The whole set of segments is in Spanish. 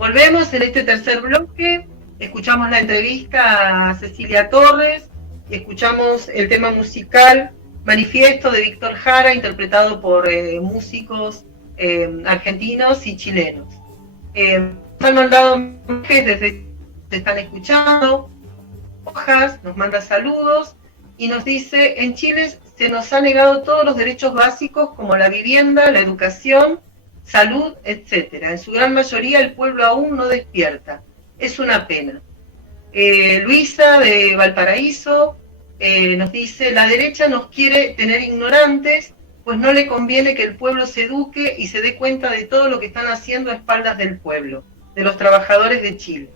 Volvemos en este tercer bloque, escuchamos la entrevista a Cecilia Torres y escuchamos el tema musical Manifiesto de Víctor Jara, interpretado por músicos argentinos y chilenos. Nos han mandado mensajes desde se están escuchando, Hojas nos manda saludos y nos dice, en Chile se nos ha negado todos los derechos básicos como la vivienda, la educación, salud, etcétera. En su gran mayoría el pueblo aún no despierta. Es una pena. Luisa de Valparaíso nos dice, la derecha nos quiere tener ignorantes, pues no le conviene que el pueblo se eduque y se dé cuenta de todo lo que están haciendo a espaldas del pueblo, de los trabajadores de Chile.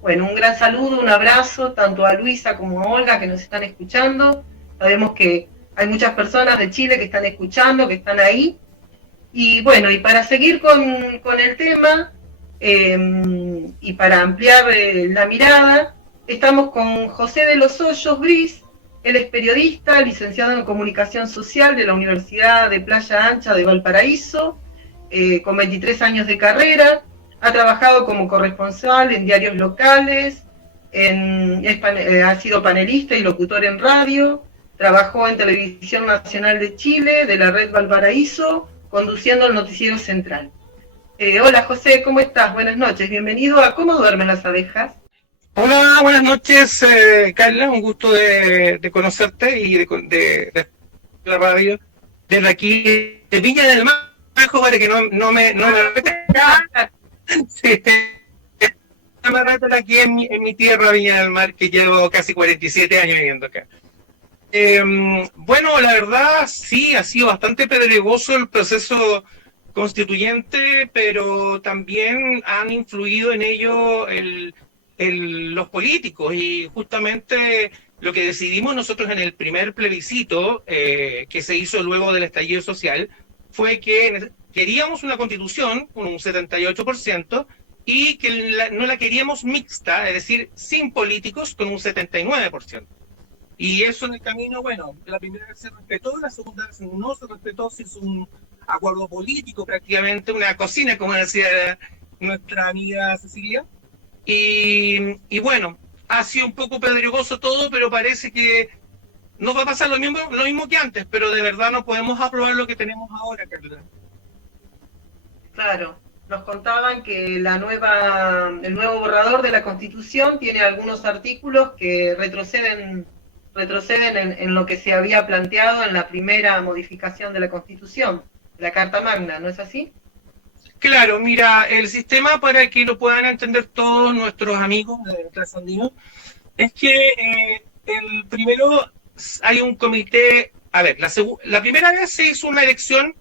Bueno, un gran saludo, un abrazo, tanto a Luisa como a Olga que nos están escuchando. Sabemos que hay muchas personas de Chile que están escuchando, que están ahí. Y bueno, y para seguir con el tema y para ampliar la mirada, estamos con José de los Hoyos Briz. Él es periodista, licenciado en Comunicación Social de la Universidad de Playa Ancha de Valparaíso, con 23 años de carrera. Ha trabajado como corresponsal en diarios locales, ha sido panelista y locutor en radio, trabajó en Televisión Nacional de Chile, de la Red Valparaíso, conduciendo el Noticiero Central. Hola José, ¿cómo estás? Buenas noches, bienvenido a ¿Cómo duermen las abejas? Hola, buenas noches, Carla, un gusto de conocerte y de la radio desde aquí de Viña del Mar, para que no me sí, no me reten aquí en mi tierra, Viña del Mar, que llevo casi 47 años viviendo acá. Bueno, la verdad sí, ha sido bastante pedregoso el proceso constituyente, pero también han influido en ello los políticos, y justamente lo que decidimos nosotros en el primer plebiscito que se hizo luego del estallido social fue que queríamos una constitución con un 78% y que no la queríamos mixta, es decir, sin políticos, con un 79%. Y eso en el camino, bueno, la primera vez se respetó, la segunda vez no se respetó, se hizo un acuerdo político prácticamente, una cocina, como decía nuestra amiga Cecilia. Y bueno, ha sido un poco pedregoso todo, pero parece que nos va a pasar lo mismo que antes, pero de verdad no podemos aprobar lo que tenemos ahora, Carla. Claro, nos contaban que el nuevo borrador de la Constitución tiene algunos artículos que retroceden en lo que se había planteado en la primera modificación de la Constitución, la Carta Magna, ¿no es así? Claro, mira, el sistema, para que lo puedan entender todos nuestros amigos de Trasandino, es que el primero hay un comité. A ver, la primera vez se hizo una elección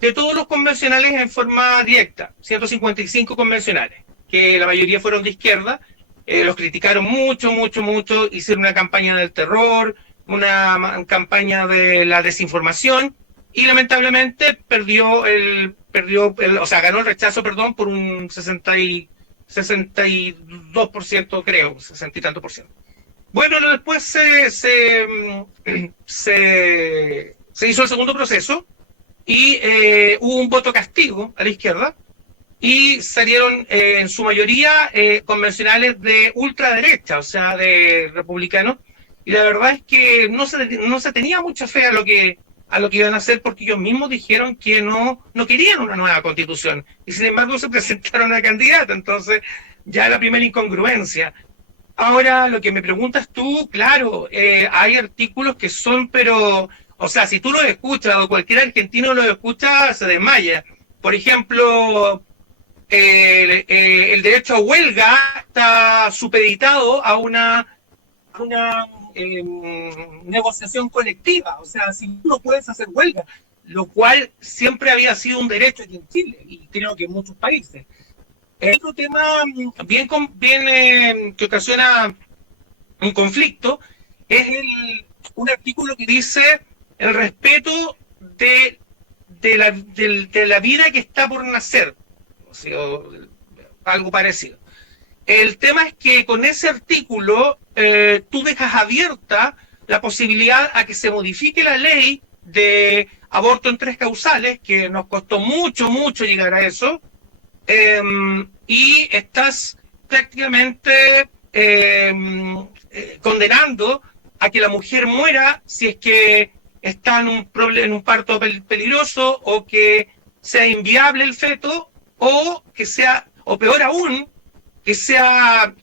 de todos los convencionales en forma directa, 155 convencionales, que la mayoría fueron de izquierda. Los criticaron mucho, hicieron una campaña del terror, una campaña de la desinformación, y lamentablemente ganó el rechazo, perdón, por un 62%, creo, 60 y tanto por ciento. Bueno, después se hizo el segundo proceso y hubo un voto castigo a la izquierda, y salieron en su mayoría convencionales de ultraderecha, o sea, de republicanos, y la verdad es que no se tenía mucha fe a lo que iban a hacer, porque ellos mismos dijeron que no querían una nueva constitución, y sin embargo se presentaron a candidata. Entonces ya la primera incongruencia. Ahora, lo que me preguntas tú, claro, hay artículos que son, pero, o sea, si tú los escuchas o cualquier argentino los escucha, se desmaya. Por ejemplo, el derecho a huelga está supeditado a una negociación colectiva. O sea, si tú no puedes hacer huelga, lo cual siempre había sido un derecho aquí en Chile y creo que en muchos países. El otro tema bien que ocasiona un conflicto es un artículo que dice el respeto de la vida que está por nacer, o sea, algo parecido. El tema es que con ese artículo tú dejas abierta la posibilidad a que se modifique la ley de aborto en 3 causales, que nos costó mucho llegar a eso, y estás prácticamente condenando a que la mujer muera si es que está en un parto peligroso, o que sea inviable el feto, o que sea, o peor aún, que sea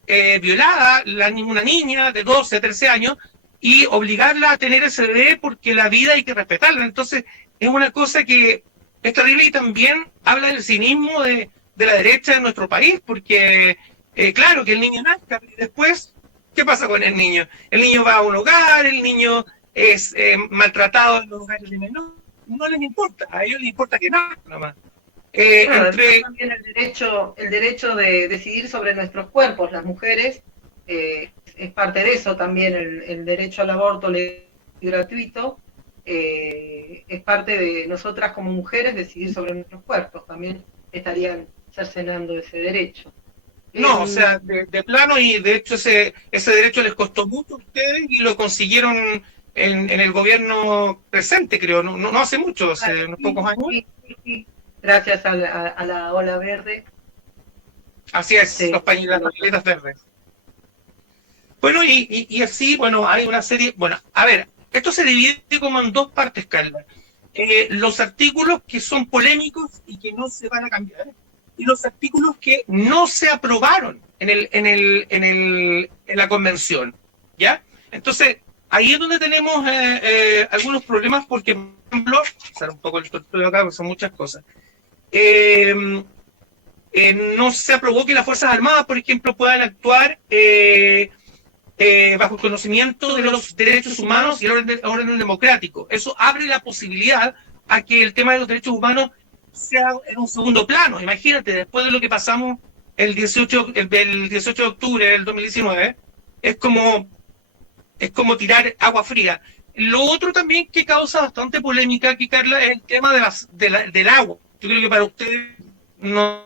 violada una niña de 12 a 13 años y obligarla a tener ese bebé, porque la vida hay que respetarla. Entonces es una cosa que es terrible, y también habla del cinismo de la derecha de nuestro país, porque claro, que el niño nazca, y después, ¿qué pasa con el niño? El niño va a un hogar, el niño es maltratado en los hogares de menores, no les importa, a ellos les importa que nazca nomás. También el derecho de decidir sobre nuestros cuerpos, las mujeres, es parte de eso también, el derecho al aborto legal y gratuito, es parte de nosotras como mujeres decidir sobre nuestros cuerpos, también estarían cercenando ese derecho. No, o sea, de plano, y de hecho ese derecho les costó mucho a ustedes y lo consiguieron en el gobierno presente, creo, no hace mucho, hace unos pocos años. Sí. Gracias a la ola verde. Así es, sí, las pañuelas verdes. Bueno, y así, bueno, hay una serie, bueno, a ver, esto se divide como en dos partes, Carla. Los artículos que son polémicos y que no se van a cambiar, y los artículos que no se aprobaron en la convención, ¿ya? Entonces, ahí es donde tenemos algunos problemas, porque, por ejemplo, un poco el control acá, porque son muchas cosas. No se aprobó que las Fuerzas Armadas, por ejemplo, puedan actuar bajo el conocimiento de los derechos humanos y el orden democrático. Eso abre la posibilidad a que el tema de los derechos humanos sea en un segundo plano. Imagínate, después de lo que pasamos el 18 de octubre del 2019, es como tirar agua fría. Lo otro también que causa bastante polémica aquí, Carla, es el tema del agua. Yo creo que para ustedes no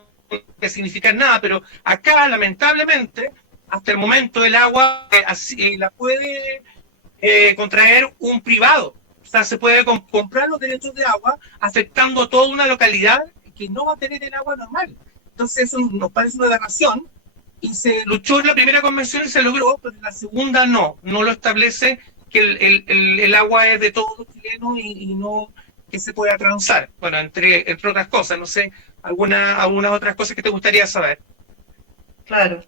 significa nada, pero acá, lamentablemente, hasta el momento el agua la puede contraer un privado. O sea, se puede comprar los derechos de agua, afectando a toda una localidad que no va a tener el agua normal. Entonces eso nos parece una aberración, y se luchó en la primera convención y se logró, pero en la segunda no lo establece, que el agua es de todos los chilenos y no que se pueda transar. Bueno, entre otras cosas, no sé, algunas otras cosas que te gustaría saber. Claro.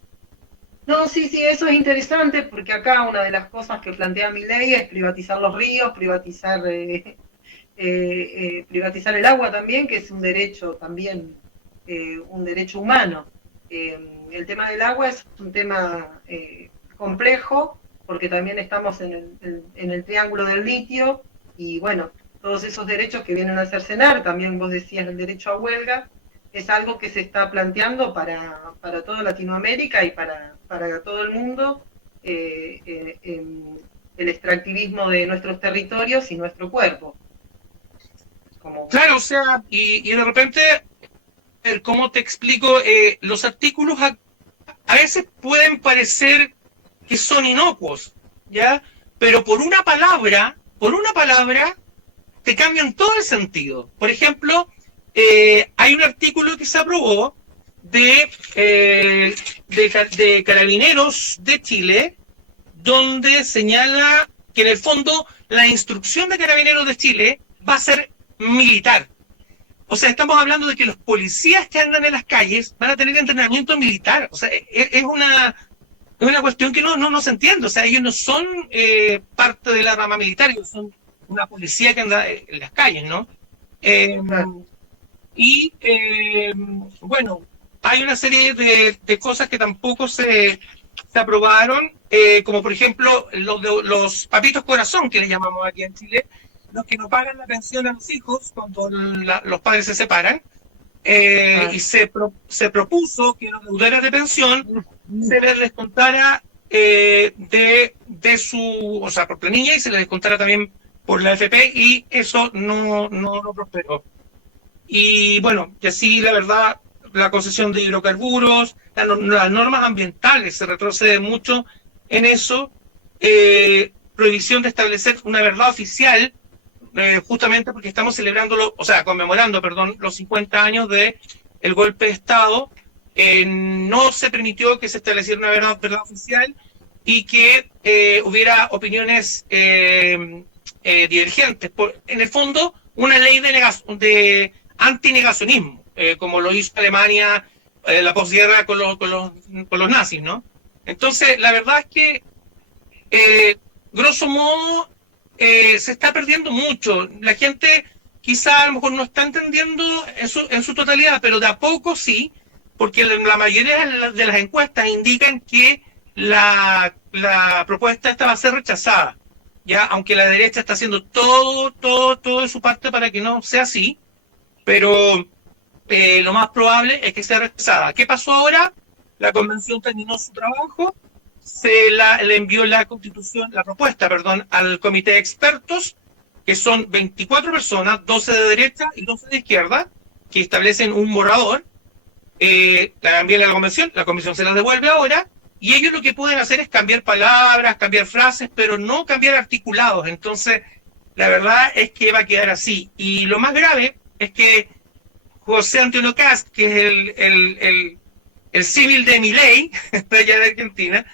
No, sí, eso es interesante, porque acá una de las cosas que plantea mi ley es privatizar los ríos, privatizar el agua también, que es un derecho también, un derecho humano. El tema del agua es un tema complejo, porque también estamos en el triángulo del litio, y bueno, todos esos derechos que vienen a cercenar, también vos decías el derecho a huelga, es algo que se está planteando para toda Latinoamérica y para todo el mundo, el extractivismo de nuestros territorios y nuestro cuerpo. Claro, o sea, y de repente, ¿cómo te explico? Los artículos a veces pueden parecer que son inocuos, ¿ya? Pero por una palabra, te cambian todo el sentido. Por ejemplo, hay un artículo que se aprobó de Carabineros de Chile, donde señala que en el fondo la instrucción de Carabineros de Chile va a ser militar. O sea, estamos hablando de que los policías que andan en las calles van a tener entrenamiento militar. O sea, es una cuestión que no se entiende. O sea, ellos no son parte de la rama militar, ellos son una policía que anda en las calles, ¿no? Bueno, hay una serie de cosas que tampoco se aprobaron, como por ejemplo los papitos corazón, que le llamamos aquí en Chile, los que no pagan la pensión a los hijos cuando los padres se separan, y se propuso que los deudores de pensión se les descontara de su, o sea, por planilla, y se les descontara también por la AFP, y eso no prosperó. Y bueno, y así la verdad, la concesión de hidrocarburos, las normas ambientales, se retrocede mucho en eso, prohibición de establecer una verdad oficial, justamente porque estamos conmemorando, los 50 años del golpe de Estado, no se permitió que se estableciera una verdad oficial y que hubiera opiniones divergentes. En el fondo, una ley de antinegacionismo, como lo hizo Alemania la posguerra con los nazis, ¿no? Entonces, la verdad es que, grosso modo, se está perdiendo mucho. La gente quizá a lo mejor no está entendiendo en su totalidad, pero de a poco sí, porque la mayoría de las encuestas indican que la propuesta esta va a ser rechazada, ya, aunque la derecha está haciendo todo de su parte para que no sea así, pero lo más probable es que sea rechazada. ¿Qué pasó ahora? La convención terminó su trabajo, le envió la propuesta, al comité de expertos, que son 24 personas, 12 de derecha y 12 de izquierda, que establecen un borrador. La envían a la comisión se las devuelve ahora, y ellos lo que pueden hacer es cambiar palabras, cambiar frases, pero no cambiar articulados. Entonces, la verdad es que va a quedar así. Y lo más grave es que José Antonio Kast, que es el símil de Milei, de allá de Argentina,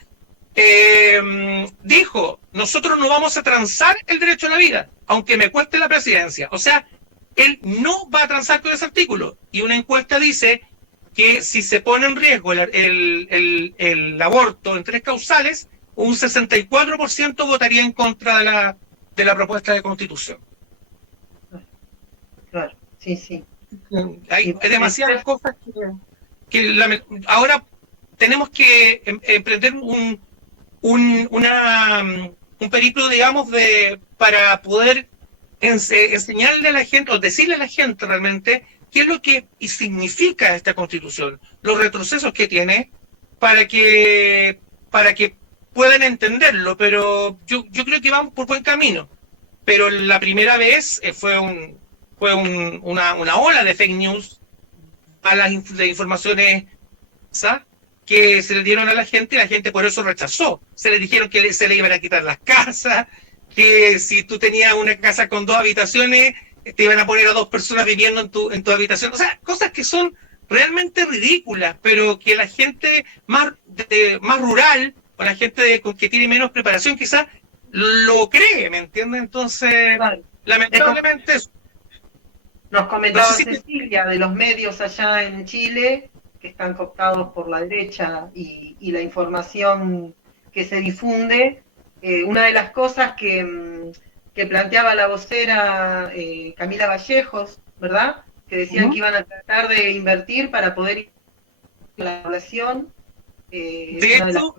dijo: nosotros no vamos a transar el derecho a la vida, aunque me cueste la presidencia. O sea, él no va a transar con ese artículo. Y una encuesta dice que si se pone en riesgo el aborto en 3 causales, un 64% votaría en contra de la propuesta de constitución. Claro, sí. Hay demasiadas cosas que ahora tenemos que emprender un periplo, digamos, para poder enseñarle a la gente, o decirle a la gente realmente qué es lo que significa esta constitución, los retrocesos que tiene, para que puedan entenderlo. Pero yo creo que vamos por buen camino. Pero la primera vez fue una ola de fake news, a las informaciones que se le dieron a la gente, y la gente por eso rechazó. Se le dijeron que se le iban a quitar las casas, que si tú tenías una casa con 2 habitaciones, te iban a poner a 2 personas viviendo en tu habitación. O sea, cosas que son realmente ridículas, pero que la gente más rural, o la gente que tiene menos preparación, quizás lo cree, ¿me entiendes? Entonces, claro, lamentablemente eso. Nos comentaba Cecilia de los medios allá en Chile, que están cooptados por la derecha, y la información que se difunde. Una de las cosas que planteaba la vocera Camila Vallejos, ¿verdad? Que decían que iban a tratar de invertir para poder ir a la población. De hecho,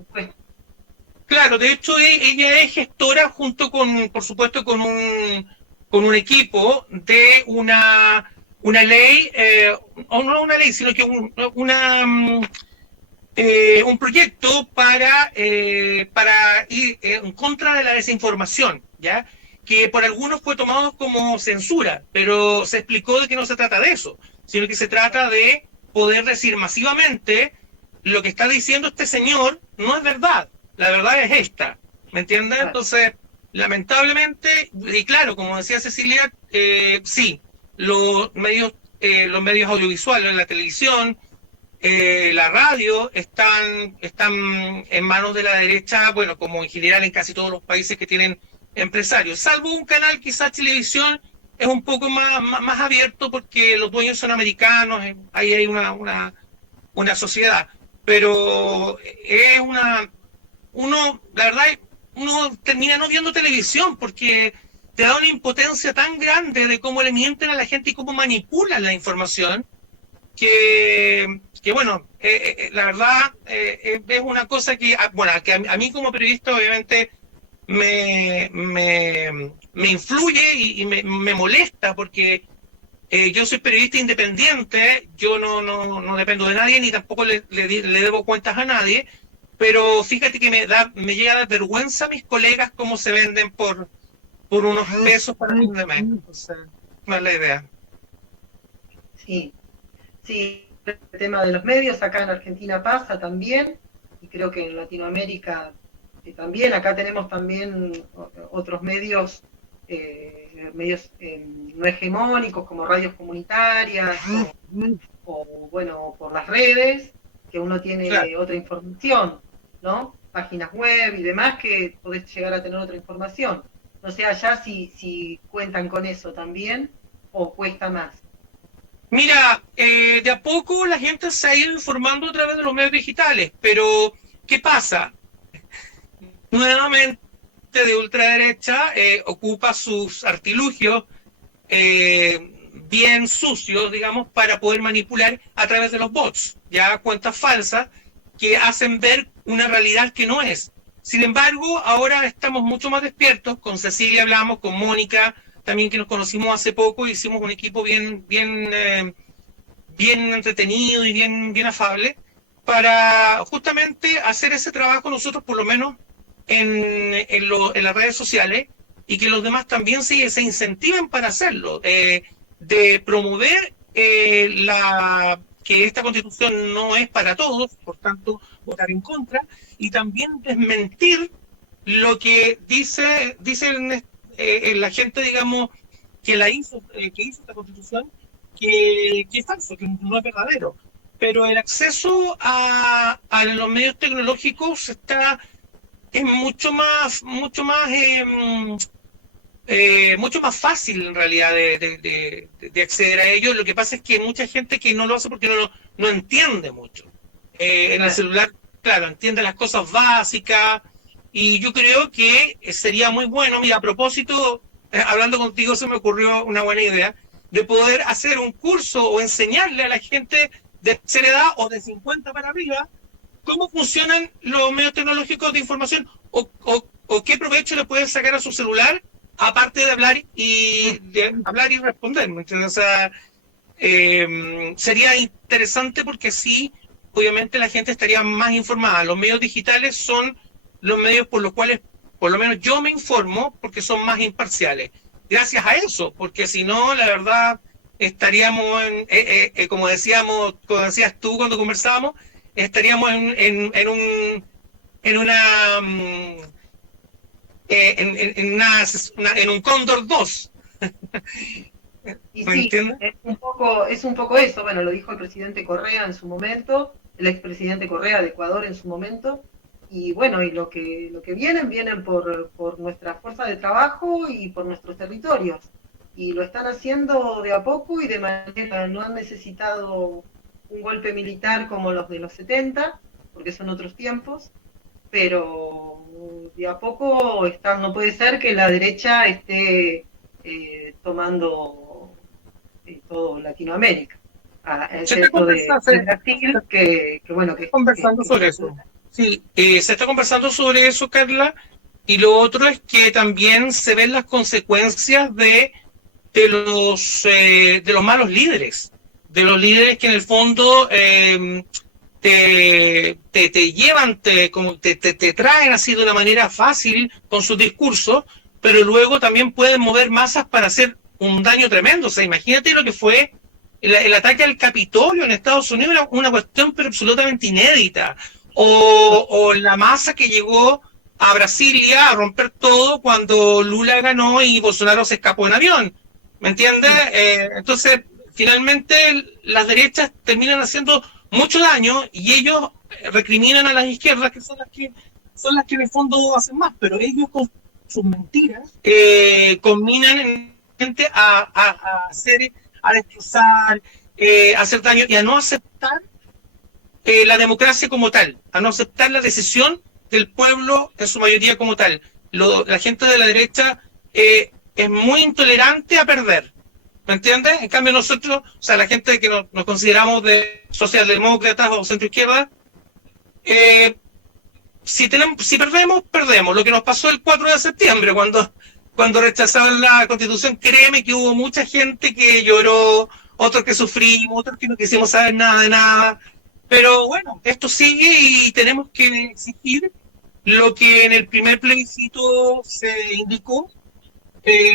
claro, de hecho ella es gestora, junto con, por supuesto, con un equipo de una ley, o no una ley, sino que un proyecto para ir en contra de la desinformación, ¿ya? Que por algunos fue tomado como censura, pero se explicó de que no se trata de eso, sino que se trata de poder decir masivamente: lo que está diciendo este señor no es verdad, la verdad es esta, ¿me entiendes? Entonces, lamentablemente, y claro, como decía Cecilia, sí, los medios audiovisuales, la televisión, la radio, están en manos de la derecha, bueno, como en general en casi todos los países que tienen empresarios, salvo un canal, quizás Televisión, es un poco más abierto porque los dueños son americanos, ahí hay una sociedad, pero es la verdad, uno termina no viendo televisión porque te da una impotencia tan grande de cómo le mienten a la gente y cómo manipulan la información, que bueno, la verdad, es una cosa que a mí como periodista obviamente me influye y me molesta, porque yo soy periodista independiente, yo no dependo de nadie, ni tampoco le debo cuentas a nadie, pero fíjate que me llega a dar vergüenza a mis colegas cómo se venden por unos pesos para fin de mes. Entonces, no es la idea. Sí, el tema de los medios acá en Argentina pasa también, y creo que en Latinoamérica también. Acá tenemos también otros medios no hegemónicos, como radios comunitarias, o bueno, por las redes, porque uno tiene Claro. otra información, ¿no? Páginas web y demás que podés llegar a tener otra información. No sé allá si cuentan con eso también o cuesta más. Mira, de a poco la gente se ha ido informando a través de los medios digitales, pero ¿qué pasa? Nuevamente de ultraderecha ocupa sus artilugios bien sucios, digamos, para poder manipular a través de los bots, ya cuentas falsas que hacen ver una realidad que no es. Sin embargo, ahora estamos mucho más despiertos. Con Cecilia hablamos, con Mónica, también que nos conocimos hace poco, hicimos un equipo bien entretenido y bien afable para justamente hacer ese trabajo nosotros, por lo menos en las redes sociales, y que los demás también se incentiven para hacerlo, de promover que esta constitución no es para todos, por tanto, votar en contra, y también desmentir lo que dicen la gente, digamos, que hizo esta constitución, que es falso, que no es verdadero. Pero el acceso a los medios tecnológicos es mucho más fácil en realidad de acceder a ellos. Lo que pasa es que hay mucha gente que no lo hace porque no entiende mucho. En el celular, claro, entiende las cosas básicas, y yo creo que sería muy bueno. Mira, a propósito, hablando contigo se me ocurrió una buena idea de poder hacer un curso o enseñarle a la gente de tercera edad o de 50 para arriba cómo funcionan los medios tecnológicos de información, o qué provecho le pueden sacar a su celular, aparte de hablar y responder, ¿me entiendes? O sea, sería interesante porque sí, obviamente la gente estaría más informada. Los medios digitales son los medios por los cuales, por lo menos yo me informo, porque son más imparciales. Gracias a eso, porque si no, la verdad, estaríamos como decías tú cuando conversábamos, estaríamos en una en un Cóndor 2. Y ¿Me sí, entiendes? es un poco eso. Bueno, lo dijo el presidente Correa en su momento, el expresidente Correa de Ecuador en su momento. Y bueno, y lo que vienen por nuestra fuerza de trabajo y por nuestros territorios. Y lo están haciendo de a poco y de manera, no han necesitado un golpe militar como los de los 70, porque son otros tiempos, pero de a poco no puede ser que la derecha esté tomando todo Latinoamérica, a Se está excepto de Brasil, bueno, conversando sobre eso. Sí, se está conversando sobre eso, Carla, y lo otro es que también se ven las consecuencias de los malos líderes, de los líderes que en el fondo te llevan, te traen así de una manera fácil con sus discursos, pero luego también pueden mover masas para hacer un daño tremendo. O sea, imagínate lo que fue el ataque al Capitolio en Estados Unidos, una cuestión pero absolutamente inédita. O la masa que llegó a Brasilia a romper todo cuando Lula ganó y Bolsonaro se escapó en avión. ¿Me entiendes? Entonces, finalmente las derechas terminan haciendo mucho daño y ellos recriminan a las izquierdas, que son las que en el fondo hacen más, pero ellos con sus mentiras combinan en gente a hacer, a destrozar, a hacer daño y a no aceptar la democracia como tal, a no aceptar la decisión del pueblo en su mayoría como tal. La gente de la derecha es muy intolerante a perder, ¿me entiendes? En cambio nosotros, o sea, la gente que nos consideramos de socialdemócratas o centroizquierda, si perdemos, perdemos. Lo que nos pasó el 4 de septiembre, cuando rechazaron la Constitución, créeme que hubo mucha gente que lloró, otros que sufrimos, otros que no quisimos saber nada de nada. Pero bueno, esto sigue y tenemos que exigir lo que en el primer plebiscito se indicó,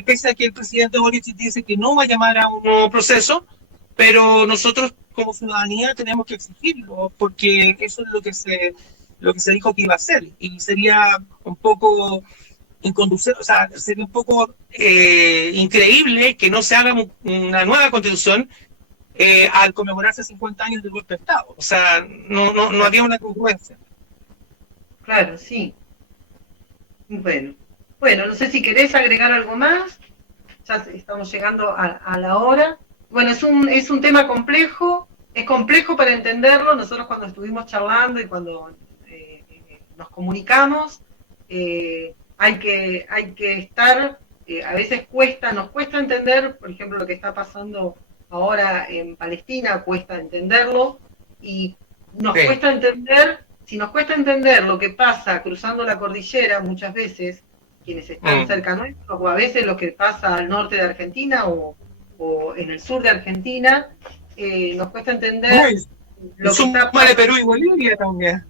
pese a que el presidente Boric dice que no va a llamar a un nuevo proceso, pero nosotros como ciudadanía tenemos que exigirlo, porque eso es lo que se dijo que iba a hacer, y sería un poco inconducente, o sea, sería un poco increíble que no se haga una nueva constitución al conmemorarse 50 años del golpe de Estado. O sea, no había una congruencia. Claro, sí. Bueno, no sé si querés agregar algo más. Ya estamos llegando a la hora. Bueno, es un tema complejo, es complejo para entenderlo. Nosotros cuando estuvimos charlando y cuando nos comunicamos, hay que estar, a veces nos cuesta entender, por ejemplo, lo que está pasando ahora en Palestina, cuesta entenderlo, y nos cuesta entender, si nos cuesta entender lo que pasa cruzando la cordillera muchas veces, quienes están cerca nuestro, o a veces lo que pasa al norte de Argentina o en el sur de Argentina, nos cuesta entender lo que está pasando. De Perú y Bolivia también.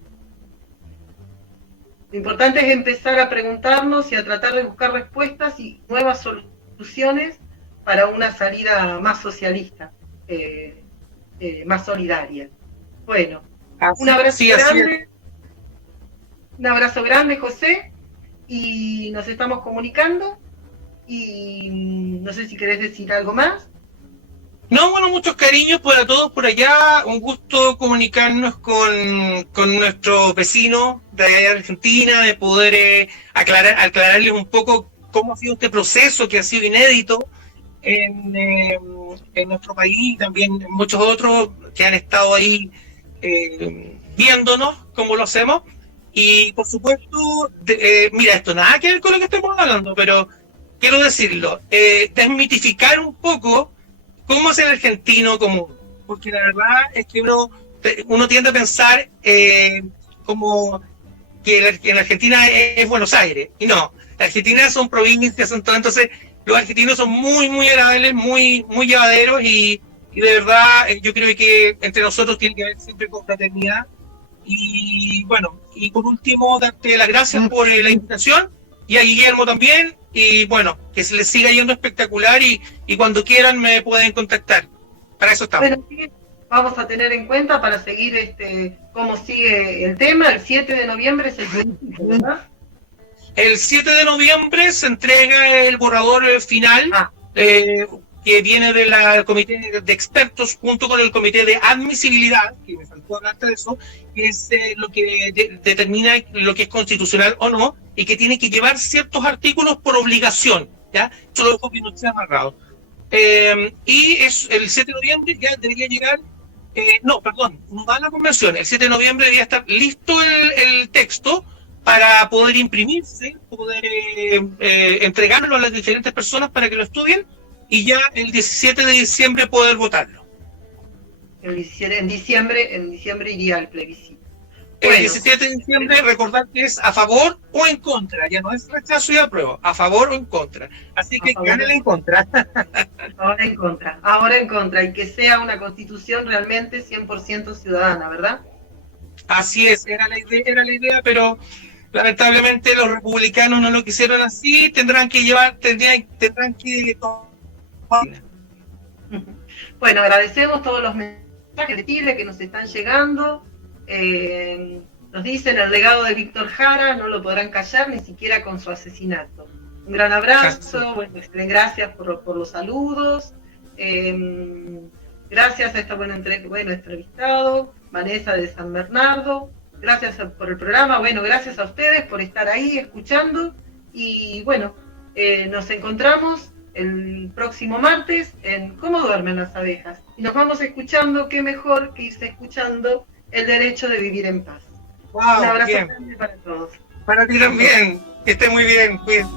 Lo importante es empezar a preguntarnos y a tratar de buscar respuestas y nuevas soluciones para una salida más socialista, más solidaria. Bueno, un abrazo grande. Un abrazo grande, José, y nos estamos comunicando. Y no sé si querés decir algo más. No, bueno, muchos cariños para todos por allá. Un gusto comunicarnos con nuestros vecinos de allá de Argentina, de poder aclararles un poco cómo ha sido este proceso que ha sido inédito en nuestro país y también en muchos otros que han estado ahí viéndonos cómo lo hacemos. Y por supuesto, mira, esto nada que ver con lo que estamos hablando, pero quiero decirlo, desmitificar un poco cómo es el argentino común, porque la verdad es que uno tiende a pensar como que en Argentina es Buenos Aires, y no, la Argentina son provincias, son todo, entonces los argentinos son muy, muy agradables, muy, muy llevaderos, y de verdad yo creo que entre nosotros tiene que haber siempre confraternidad. Y bueno, y por último, darte las gracias por la invitación, y a Guillermo también, y bueno, que se les siga yendo espectacular, y cuando quieran me pueden contactar. Para eso estamos. Bueno, sí, vamos a tener en cuenta para seguir cómo sigue el tema. El 7 de noviembre es el plebiscito, ¿verdad? El 7 de noviembre se entrega el borrador final, que viene del comité de expertos junto con el comité de admisibilidad, que me faltó hablarte de eso, que es lo que determina lo que es constitucional o no, y que tiene que llevar ciertos artículos por obligación, ¿ya? Eso lo dejo Pinochet amarrado. Y es el 7 de noviembre ya debería llegar, no va a la convención, el 7 de noviembre debería estar listo el texto para poder imprimirse, poder entregarlo a las diferentes personas para que lo estudien, y ya el 17 de diciembre poder votarlo. En diciembre iría al plebiscito. Bueno, el 17 de diciembre, recordar que es a favor o en contra, ya no es rechazo y apruebo, a favor o en contra. Así que gánale en contra. Ahora en contra, y que sea una constitución realmente 100% ciudadana, ¿verdad? Así es, era la idea, pero lamentablemente los republicanos no lo quisieron así, tendrán que. Bueno, agradecemos todos los mensajes de Tigre que nos están llegando. Nos dicen el legado de Víctor Jara no lo podrán callar ni siquiera con su asesinato. Un gran abrazo, bueno, gracias por los saludos, gracias a este buen entrevistado, Vanessa de San Bernardo, gracias por el programa, bueno, gracias a ustedes por estar ahí escuchando, y bueno, nos encontramos el próximo martes en ¿Cómo duermen las abejas? Y nos vamos escuchando, qué mejor que irse escuchando El derecho de vivir en paz. Wow, un abrazo grande para todos. Para ti también, que esté muy bien, cuídense.